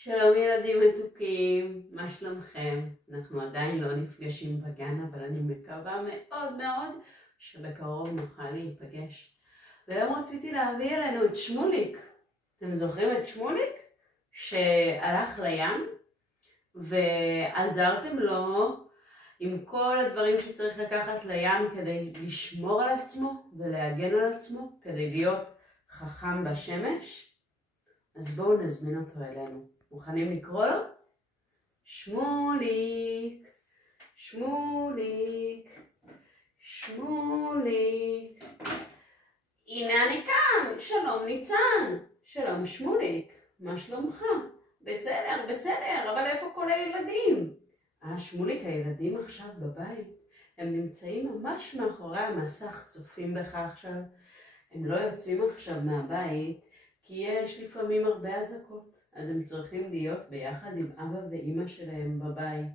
שלום ילדים מתוקים, מה שלומכם? אנחנו עדיין לא נפגשים בגן, אבל אני מקווה מאוד מאוד שבקרוב נוכל להיפגש. והיום רציתי להביא אלינו את שמוליק. אתם זוכרים את שמוליק? שהלך לים ועזרתם לו עם כל הדברים שצריך לקחת לים כדי לשמור על עצמו ולהגן על עצמו, כדי להיות חכם בשמש. אז בואו נזמין אותו אלינו. מוכנים לקרוא לו? שמוליק, שמוליק, שמוליק. הנה אני כאן, שלום ניצן. שלום שמוליק, מה שלומך? בסדר, בסדר, אבל איפה כל הילדים? שמוליק, הילדים עכשיו בבית. הם נמצאים ממש מאחורי המסך, צופים בך עכשיו. הם לא יוצאים עכשיו מהבית, כי יש לפעמים הרבה אזעקות. אז הם צריכים להיות ביחד עם אבא ואמא שלהם בבית.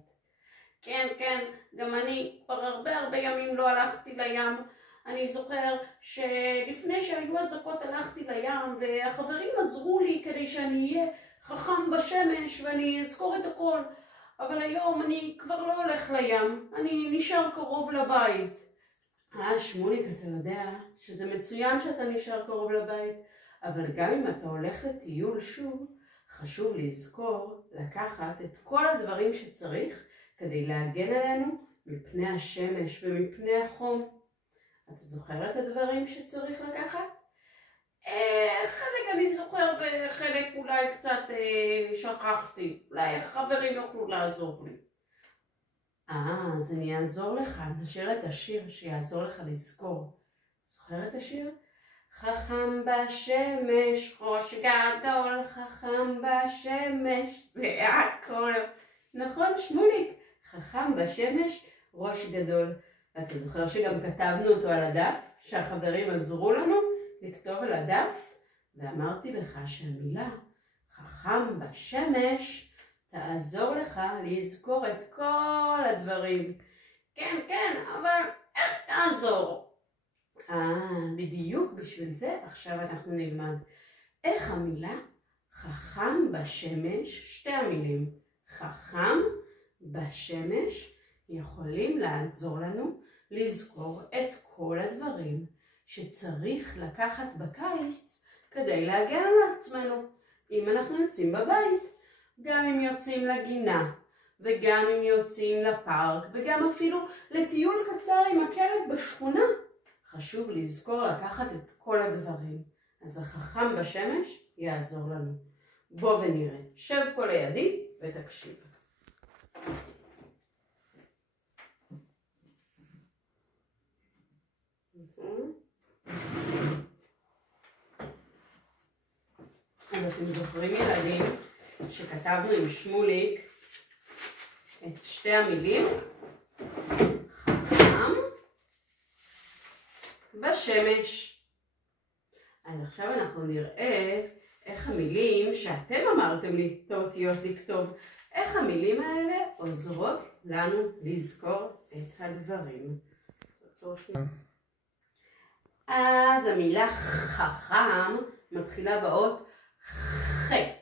כן, כן, גם אני כבר הרבה ימים לא הלכתי לים. אני זוכר שלפני שהיו אזעקות הלכתי לים, והחברים עזרו לי כדי שאני אהיה חכם בשמש ואני אזכור את הכל. אבל היום אני כבר לא הולך לים, אני נשאר קרוב לבית. שמוליק, אתה יודע שזה מצוין שאתה נשאר קרוב לבית, אבל גם אם אתה הולך לטיול שוב, חשוב לזכור לקחת את כל הדברים שצריך כדי להגן עלינו מפני השמש ומפני החום. אתה זוכר את הדברים שצריך לקחת? חלק אני זוכר וחלק אולי קצת שכחתי. אולי חברים יוכלו לעזור לי. אז אני אעזור לך, נשאיר את השיר שיעזור לך לזכור. זוכר את השיר? חכם בשמש, ראש גדול, חכם בשמש, זה הכל. נכון שמוליק? חכם בשמש, ראש גדול. אתה זוכר שגם כתבנו אותו על הדף? שהחברים עזרו לנו לכתוב על הדף? ואמרתי לך שהמילה חכם בשמש תעזור לך לזכור את כל הדברים. כן, כן, אבל איך תעזור? בדיוק בשביל זה עכשיו אנחנו נלמד איך המילה חכם בשמש, שתי המילים חכם בשמש, יכולים לעזור לנו לזכור את כל הדברים שצריך לקחת בקיץ כדי להגן על עצמנו אם אנחנו יוצאים בבית. גם אם יוצאים לגינה וגם אם יוצאים לפארק וגם אפילו לטיול קצר עם הכלב בשכונה, חשוב לזכור לקחת את כל הדברים. אז החכם בשמש יעזור לנו. בוא ונראה. שב פה לידי ותקשיב. אז אתם זוכרים ילדים שכתבנו עם שמוליק את שתי המילים חכם בשמש. אז עכשיו אנחנו נראה איך המילים שאתם אמרתם לי את האותיות לכתוב, איך המילים האלה עוזרות לנו לזכור את הדברים. אז המילה חכם מתחילה באות חטא.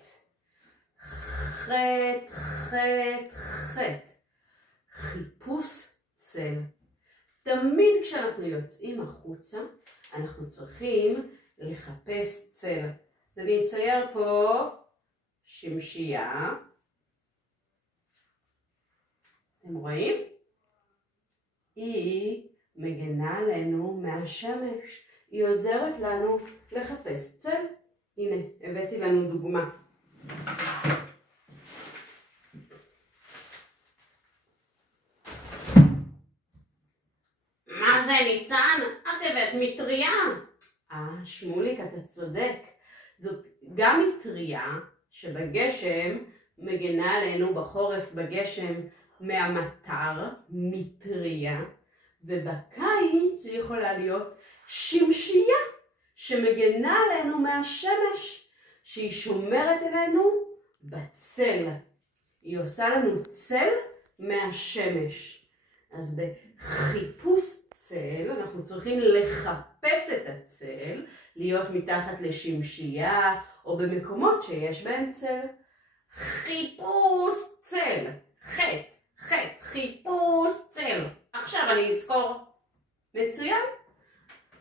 חטא, חטא, חטא. חיפוש צל. תמיד כשאנחנו יוצאים החוצה, אנחנו צריכים לחפש צל. אז אני אצייר פה שמשייה. אתם רואים? היא מגנה עלינו מהשמש. היא עוזרת לנו לחפש צל. הנה, הבאתי לנו דוגמה. מה זה ניצן? את הבאת מטריה. שמוליק, אתה צודק. זאת גם מטריה שבגשם מגנה עלינו בחורף בגשם מהמטר, מטריה, ובקיץ היא יכולה להיות שמשייה שמגנה עלינו מהשמש, שהיא שומרת עלינו בצל. היא עושה לנו צל מהשמש. אז בחיפוש צל אנחנו צריכים לחפש את הצל, להיות מתחת לשמשייה או במקומות שיש בהם צל. חיפוש צל. חיפוש צל. עכשיו אני אזכור. מצוין.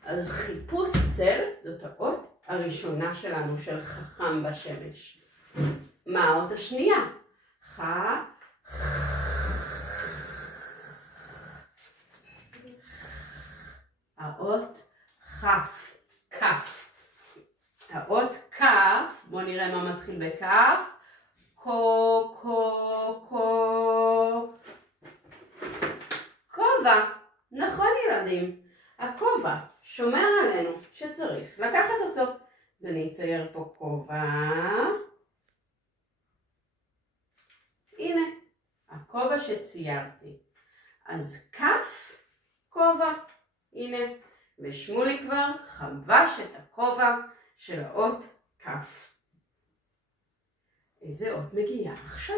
אז חיפוש צל זאת האות הראשונה שלנו של חכם בשמש. מה האות השנייה? האות כף. האות כף, בואו נראה מה מתחיל בכף. כובע. נכון ילדים, הכובע שומר עלינו שצריך לקחת אותו. אז אני אצייר פה כובע. הנה, הכובע שציירתי. אז כף, כובע. הנה, ושמולי כבר חבש את הכובע של האות כף. איזה אות מגיעה עכשיו?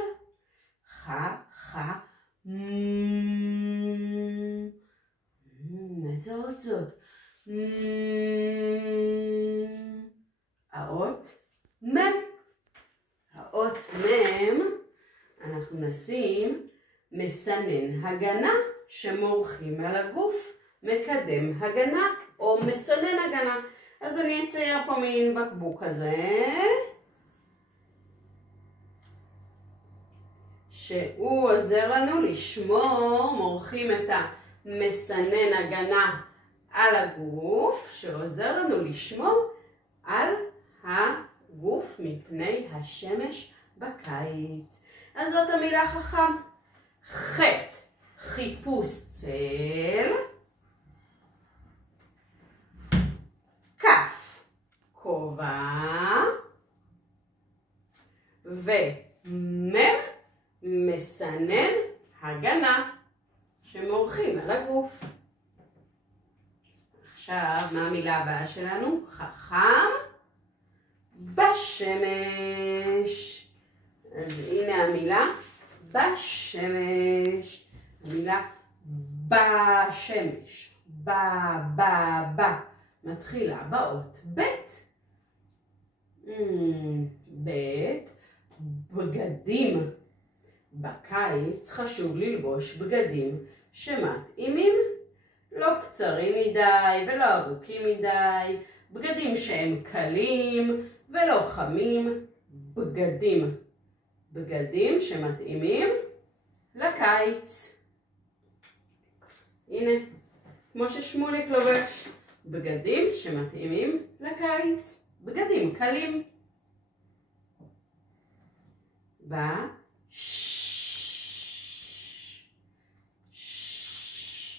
איזה אות זאת? האות מם. האות מם אנחנו נשים מסנן הגנה שמורחים על הגוף, מקדם הגנה או מסנן הגנה. אז אני אצייר פה מין בקבוק הזה שהוא עוזר לנו לשמור, מורחים את המסנן הגנה על הגוף, שעוזר לנו לשמור על הגוף מפני השמש בקיץ. אז זאת המילה חכם. חיפוש צל. כף, כובע. ומם, מסנן הגנה שמורחים על הגוף. עכשיו, מה המילה הבאה שלנו? חכם בשמש. אז הנה המילה בשמש. המילה בשמש. מתחילה באות בית. בית, בגדים. בקיץ חשוב ללבוש בגדים שמתאימים. לא קצרים מדי ולא ארוכים מדי. בגדים שהם קלים ולא חמים. בגדים שמתאימים לקיץ. הנה, כמו ששמוליק לובש. בגדים שמתאימים לקיץ. בגדים קלים.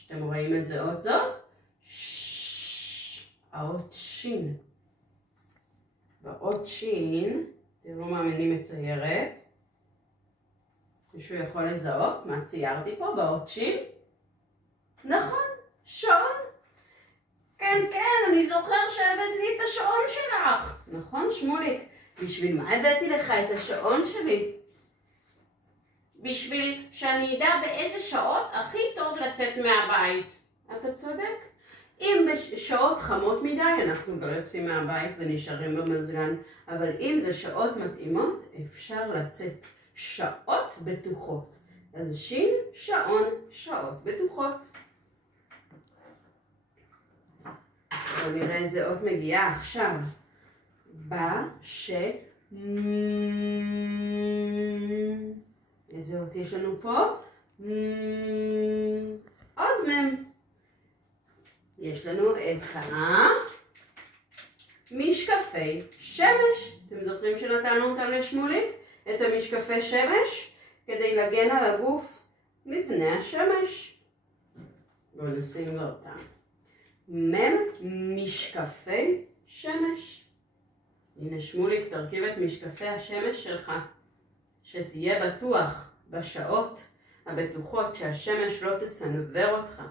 אתם רואים איזה אות זאת? האות שין. באות שין, תראו מה אני מציירת. מישהו יכול לזהות מה ציירתי פה באות שין? נכון, שעון. כן, אני זוכר שהבאת לי את השעון שלך. נכון, שמוליק? בשביל מה הבאתי לך את השעון שלי? בשביל שאני אדע באיזה שעות הכי טוב לצאת מהבית. אתה צודק. אם בשעות חמות מדי אנחנו לא יוצאים מהבית ונשארים במזגן, אבל אם זה שעות מתאימות אפשר לצאת. שעות בטוחות. אז שין, שעון, שעות בטוחות. בואו נראה איזה אות מגיעה עכשיו. איזה אות יש לנו פה? עוד מם. יש לנו את המשקפי שמש. אתם זוכרים שנתנו אותם לשמוליק? את המשקפי שמש כדי להגן על הגוף מפני השמש. בואו נשים לו אותם. משקפי שמש. הנה שמוליק, תרכיב את משקפי השמש שלך. שתהיה בטוח בשעות הבטוחות שהשמש לא תסנוור אותך.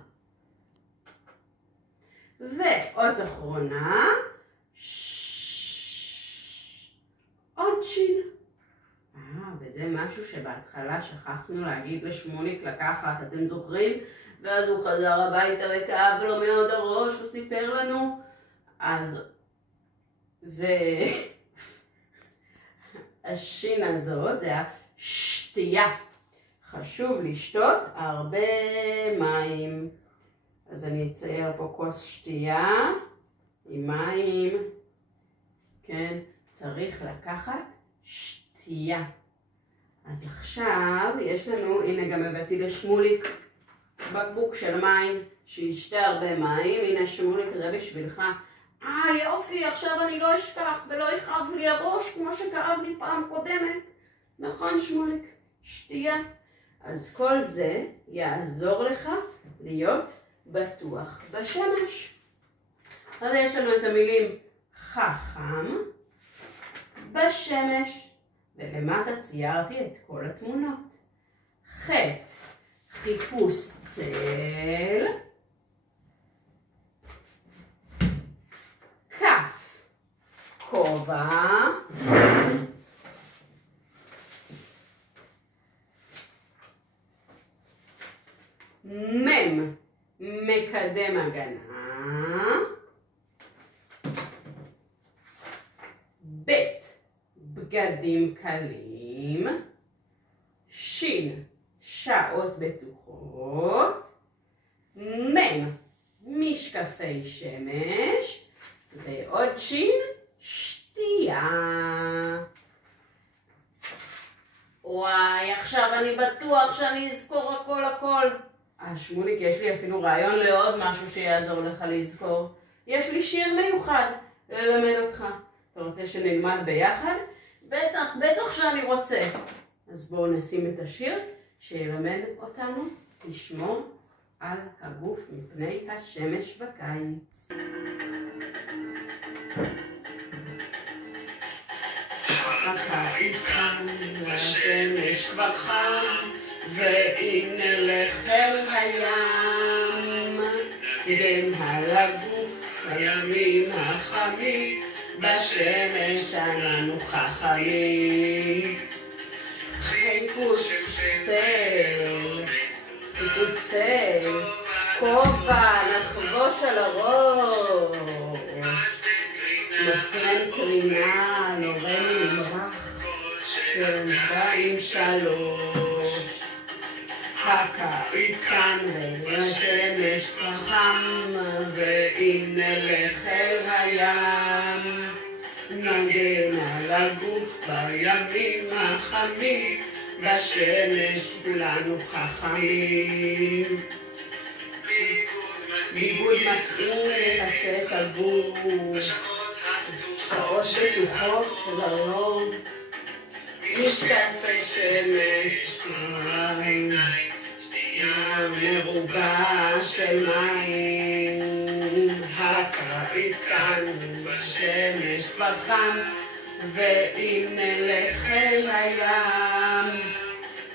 ואות אחרונה, עוד שין. וזה משהו שבהתחלה שכחנו להגיד לשמוליק לקחת, אתם זוכרים? ואז הוא חזר הביתה וכאב לו מאוד הראש, הוא סיפר לנו. אז זה השין הזאת זה השתייה. חשוב לשתות הרבה מים. אז אני אצייר פה כוס שתייה עם מים. כן, צריך לקחת שתייה. אז עכשיו יש לנו, הנה גם הבאתי לשמוליק בקבוק של מים, שישתה הרבה מים. הנה שמוליק, זה בשבילך. יופי, עכשיו אני לא אשכח ולא יכאב לי הראש כמו שכאב לי פעם קודמת. נכון שמוליק? שתייה. אז כל זה יעזור לך להיות בטוח בשמש. אז יש לנו את המילים חכם, בשמש, ולמטה ציירתי את כל התמונות. חטא, חיפוש צל. כף, כובע. מם, מקדם הגנה. בית, בגדים קלים. שין, שעות בטוחות. מם, משקפי שמש. ועוד שין, שתייה. וואי, עכשיו אני בטוח שאני אזכור הכל. שמוליק, יש לי אפילו רעיון לעוד משהו שיעזור לך לזכור. יש לי שיר מיוחד ללמד אותך. אתה רוצה שנלמד ביחד? בטח שאני רוצה. אז בואו נשים את השיר שילמד אותנו לשמור על הגוף מפני השמש בקיץ. הקיץ חם והשמש כבר חם, ואם נלך אל הים, נגן על הגוף הימים החמים, בשמש אנחנו חכמים. חיפוש צל, כובע נחבוש על הראש, מסנן קרינה נורנו נמרח, שניים שלוש. הקיץ כאן והשמש כבר חם, ואם נלך אל הים, נגן על הגוף בימים החמים, בשמש כולנו חכמים. ביגוד מתאים מכסה את הגוף, שעות בטוחות ולרוב, משקפי שמש, שתייה מרובה של מים. הקיץ כאן בשמש כבר חם, ואם נלך אל הים,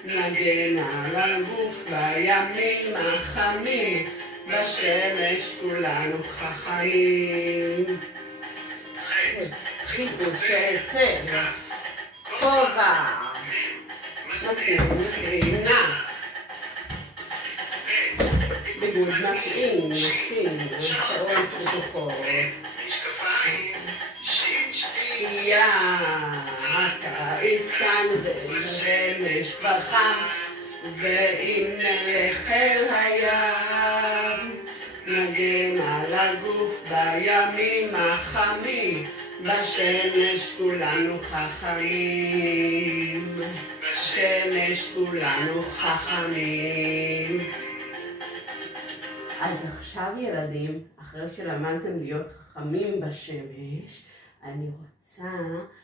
נגן על הגוף בימים החמים, בשמש כולנו חכמים. חיפוש צל, כובע, מסנן קרינה, ביגוד מתאים, נשים, שעות בטוחות, שתייה. הקיץ כאן והשמש כבר חם, ואם נלך אל הים, נגן על הגוף בימים החמים, בשמש כולנו חכמים. בשמש כולנו חכמים. אז עכשיו ילדים, אחרי שלמדתם להיות חכמים בשמש, אני רוצה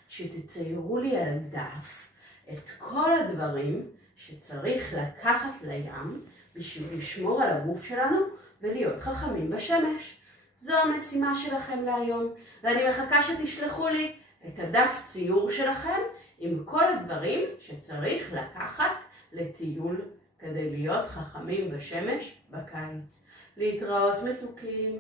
שתציירו לי על דף את כל הדברים שצריך לקחת לים בשביל לשמור על הגוף שלנו ולהיות חכמים בשמש. זו המשימה שלכם להיום, ואני מחכה שתשלחו לי את הדף ציור שלכם עם כל הדברים שצריך לקחת לטיול כדי להיות חכמים בשמש בקיץ. להתראות מתוקים.